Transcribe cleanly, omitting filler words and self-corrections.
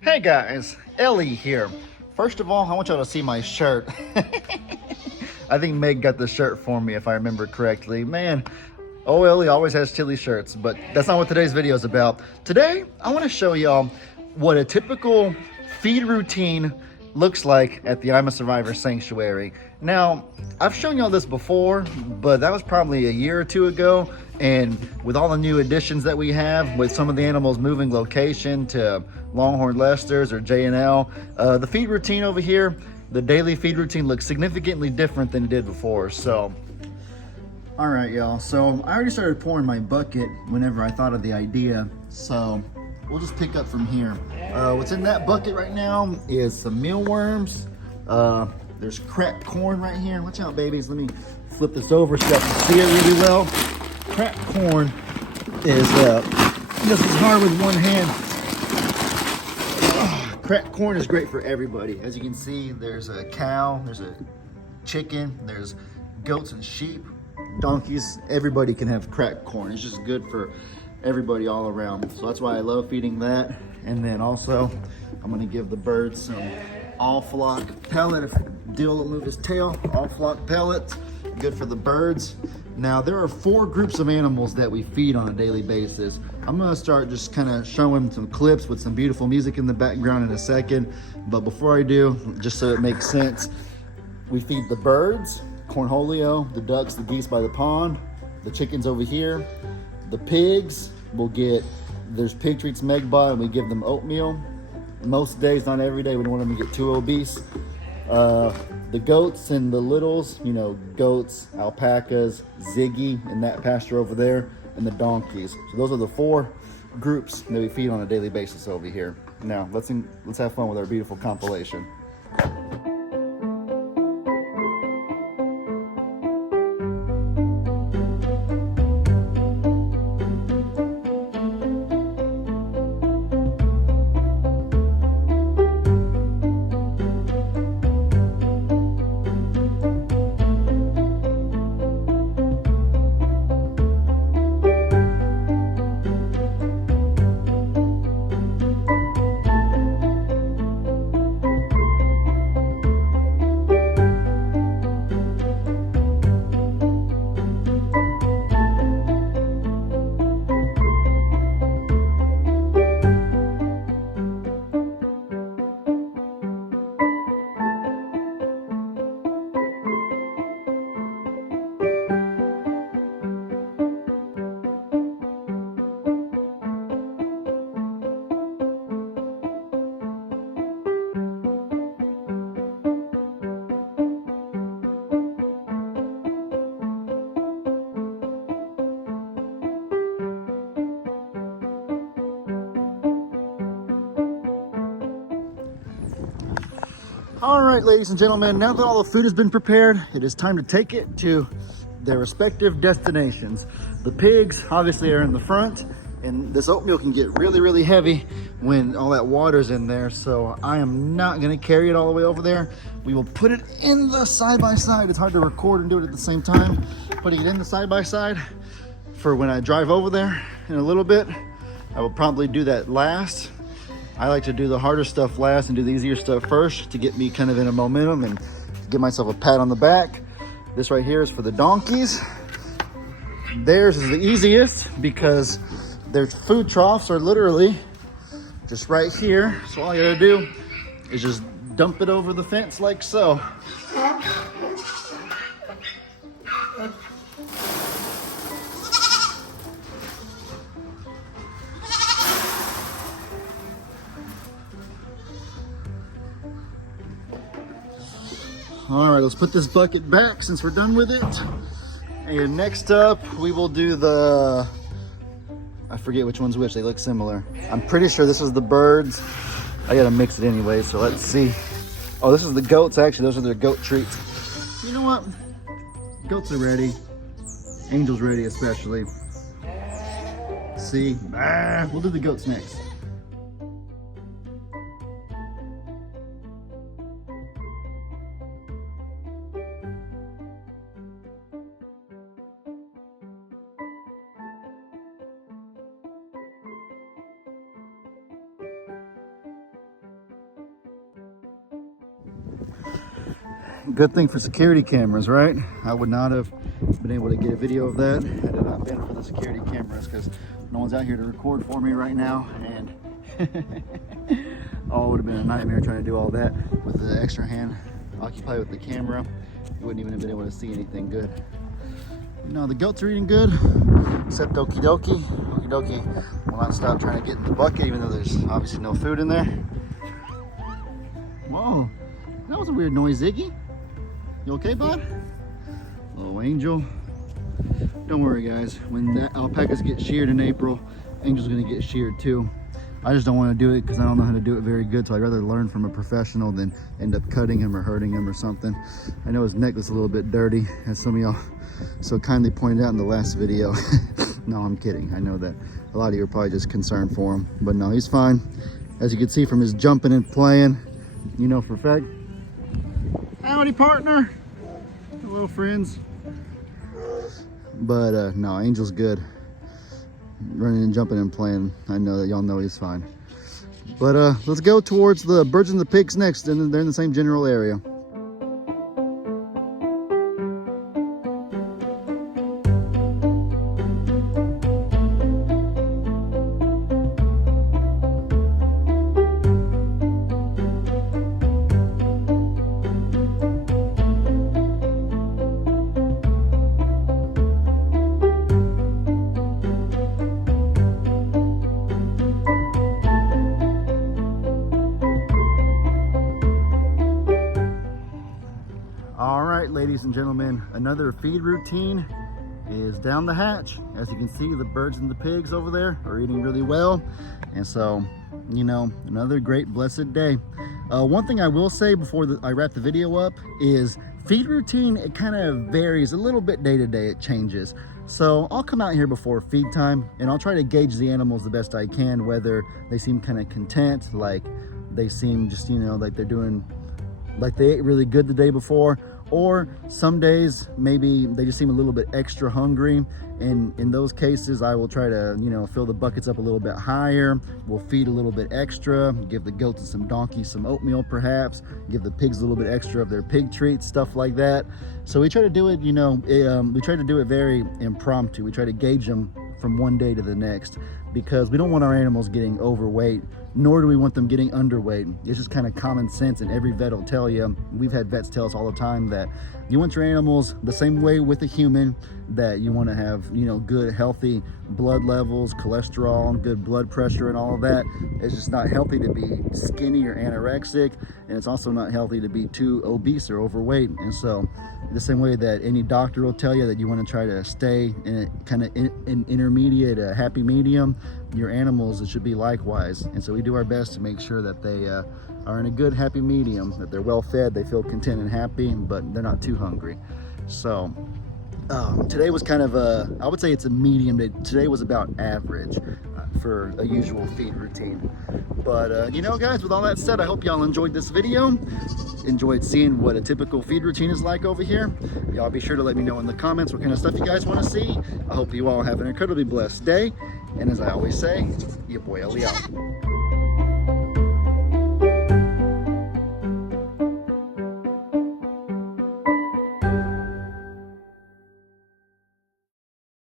Hey guys, Ellie here. First of all, I want y'all to see my shirt. I think Meg got the shirt for me if I remember correctly. Man, oh Ellie always has chilly shirts, but that's not what today's video is about. Today, I want to show y'all what a typical feed routine looks like at the I'm a Survivor Sanctuary. Now, I've shown y'all this before, but that was probably a year or two ago. And with all the new additions that we have, with some of the animals moving location to Longhorn Lester's or J&L, the feed routine over here, the daily feed routine looks significantly different than it did before. So, all right, y'all. So I already started pouring my bucket whenever I thought of the idea. So we'll just pick up from here. What's in that bucket right now is some mealworms. There's cracked corn right here. Watch out, babies. Let me flip this over so you guys can see it really well. Cracked corn is this is hard with one hand. Cracked corn is great for everybody. As you can see, there's a cow, there's a chicken, there's goats and sheep, donkeys. Everybody can have cracked corn. It's just good for everybody all around. So that's why I love feeding that. And then also, I'm gonna give the birds some all flock pellet. If Dill will move his tail, all flock pellets, good for the birds. Now, there are 4 groups of animals that we feed on a daily basis. I'm gonna start just kind of showing some clips with some beautiful music in the background in a second. But before I do, just so it makes sense, we feed the birds, cornholio, the ducks, the geese by the pond, the chickens over here. The pigs will get, there's pig treats Megbot, and we give them oatmeal. Most days, not every day, we don't want them to get too obese. The goats and the littles, you know, goats, alpacas, Ziggy in that pasture over there, and the donkeys. So those are the 4 groups that we feed on a daily basis over here. Now, let's have fun with our beautiful compilation. All right, ladies and gentlemen, now that all the food has been prepared, it is time to take it to their respective destinations. The pigs obviously are in the front, and this oatmeal can get really, really heavy when all that water's in there, so I am not gonna carry it all the way over there. We will put it in the side-by-side. It's hard to record and do it at the same time. Putting it in the side-by-side for when I drive over there in a little bit. I will probably do that last. I like to do the harder stuff last and do the easier stuff first to get me kind of in a momentum and give myself a pat on the back. This right here is for the donkeys. Theirs is the easiest because their food troughs are literally just right here. So all you gotta do is just dump it over the fence like so. All right, let's put this bucket back since we're done with it. And next up, we will do the, I forget which one's which, they look similar. I'm pretty sure this is the birds. I gotta mix it anyway, so let's see. Oh, this is the goats, actually, those are their goat treats. You know what? Goats are ready. Angel's ready, especially. See, we'll do the goats next. Good thing for security cameras, right? I would not have been able to get a video of that had it not been for the security cameras, because no one's out here to record for me right now, and oh, it would have been a nightmare trying to do all that with the extra hand occupied with the camera. You wouldn't even have been able to see anything good. No, the goats are eating good, except Okie Dokie. Okie Dokie will not stop trying to get in the bucket, even though there's obviously no food in there. Whoa, that was a weird noise, Ziggy. You okay, bud? Little Angel. Don't worry, guys. When that alpacas get sheared in April, Angel's gonna get sheared too. I just don't want to do it because I don't know how to do it very good, so I'd rather learn from a professional than end up cutting him or hurting him or something. I know his neck is a little bit dirty, as some of y'all so kindly pointed out in the last video. No, I'm kidding. I know that a lot of you are probably just concerned for him, but no, he's fine. As you can see from his jumping and playing, you know for a fact. Howdy, partner. Hello, friends. But no, Angel's good. Running and jumping and playing. I know that y'all know he's fine. But let's go towards the birds and the pigs next, and they're in the same general area. Ladies and gentlemen, another feed routine is down the hatch. As you can see, the birds and the pigs over there are eating really well, and so, you know, another great blessed day. One thing I will say before I wrap the video up is feed routine, it kind of varies a little bit day to day. It changes. So I'll come out here before feed time and I'll try to gauge the animals the best I can, whether they seem kind of content, like they seem just, you know, like they're doing, like they ate really good the day before, or some days maybe they just seem a little bit extra hungry, and in those cases I will try to, you know, fill the buckets up a little bit higher. We'll feed a little bit extra, give the goats and some donkeys some oatmeal, perhaps give the pigs a little bit extra of their pig treats, stuff like that. So we try to do it, you know, we try to do it very impromptu. We try to gauge them from one day to the next, because we don't want our animals getting overweight, nor do we want them getting underweight. It's just kind of common sense, and every vet will tell you, we've had vets tell us all the time, that you want your animals the same way with a human, that you want to have, you know, good healthy blood levels, cholesterol, good blood pressure and all of that. It's just not healthy to be skinny or anorexic, and it's also not healthy to be too obese or overweight. And so the same way that any doctor will tell you that you want to try to stay in a kind of an intermediate, a happy medium, your animals, it should be likewise. And so we do our best to make sure that they are in a good happy medium, that they're well fed, they feel content and happy, but they're not too hungry. So today was kind of a, I would say it's a medium day. Today was about average for a usual feed routine. But you know, guys, with all that said, I hope y'all enjoyed this video, enjoyed seeing what a typical feed routine is like over here. Y'all be sure to let me know in the comments what kind of stuff you guys want to see. I hope you all have an incredibly blessed day, and as I always say, your boy Ellie out.